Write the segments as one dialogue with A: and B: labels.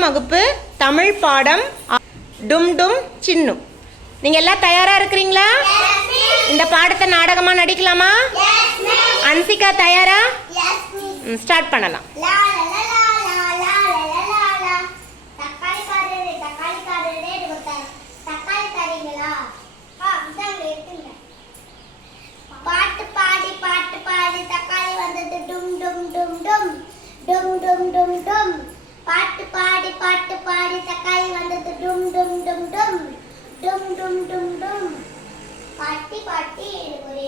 A: பத்தாம் வகுப்பு தமிழ் பாடம் டும் டும் சின்னு. நீங்கள் எல்லாம் தயாராக இருக்கிறீங்களா? இந்த பாடத்தை நாடகமாக நடிக்கலாமா? அன்சிகா தயாரா? ஸ்டார்ட் பண்ணலாம்.
B: பாட்டு பாடி பாட்டு பாடி தக்காளி வந்தது. டும் டும் டும் டும் டும் டும் டும் டும். பாட்டு பாடி பாட்டு பாடி தக்காளி வந்தது. டும் டும் டும் டும். டும் டும் டும் டும். பாட்டி பாட்டி எனக்கு ஒரு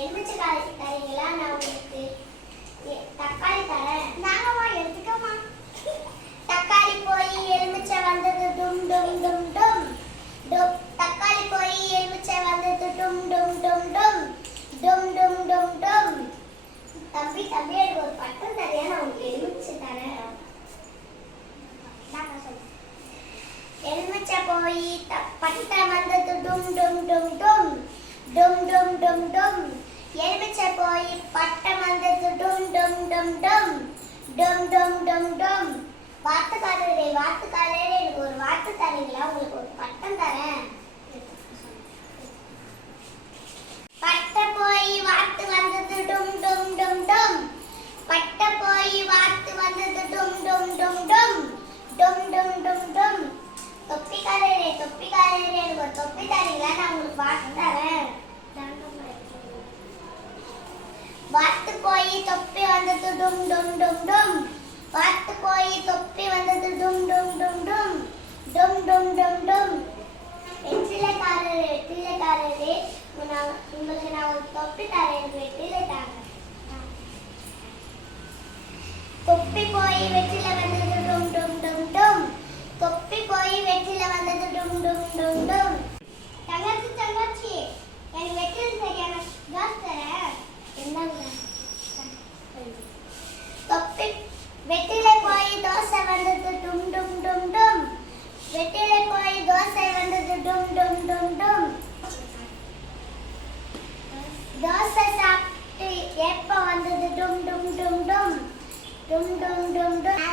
B: எலுமிச்சை போய் த- பட்டம் வந்தது டும் டும் டும் டும் டும் டும் டும் டும் எலுமிச்சை போய் பட்டம் வந்தது டும் டும் டும் டும் டும் டும் டும் டும் வாத்துக்காரரே தரீங்களா நான் வாத்து போய் தொப்பி வந்தது டும் டும் டும் டும். வாத்து போய் தொப்பி வந்தது டும் டும் டும் டும். டும் டும் டும் டும். வெற்றிலைக்காரர் வெற்றிலைக்காரரே உங்களுக்கு நான் ஒரு தொப்பி தரேன் வெற்றிலை தாங்க தொப்பி போய் வெற்றிலை வந்தது டும் டும் டும் டும் தொப்பி போய் வெற்றில வந்தது டும் டும் டும் டும் தங்கச்சி தங்கச்சி எனக்கு வெற்றிலை சரியான காசு தரேன் என்னங்க தொப்பி வெற்றிலை போய் தோசை வந்தது டும் டும் டும் டும் வெற்றிலை போய் தோசை வந்தது டும் டும் டும் டும் தோசை எப்போ வந்தது? டும் டும் டும் டும். டும் டும் டும் டும்.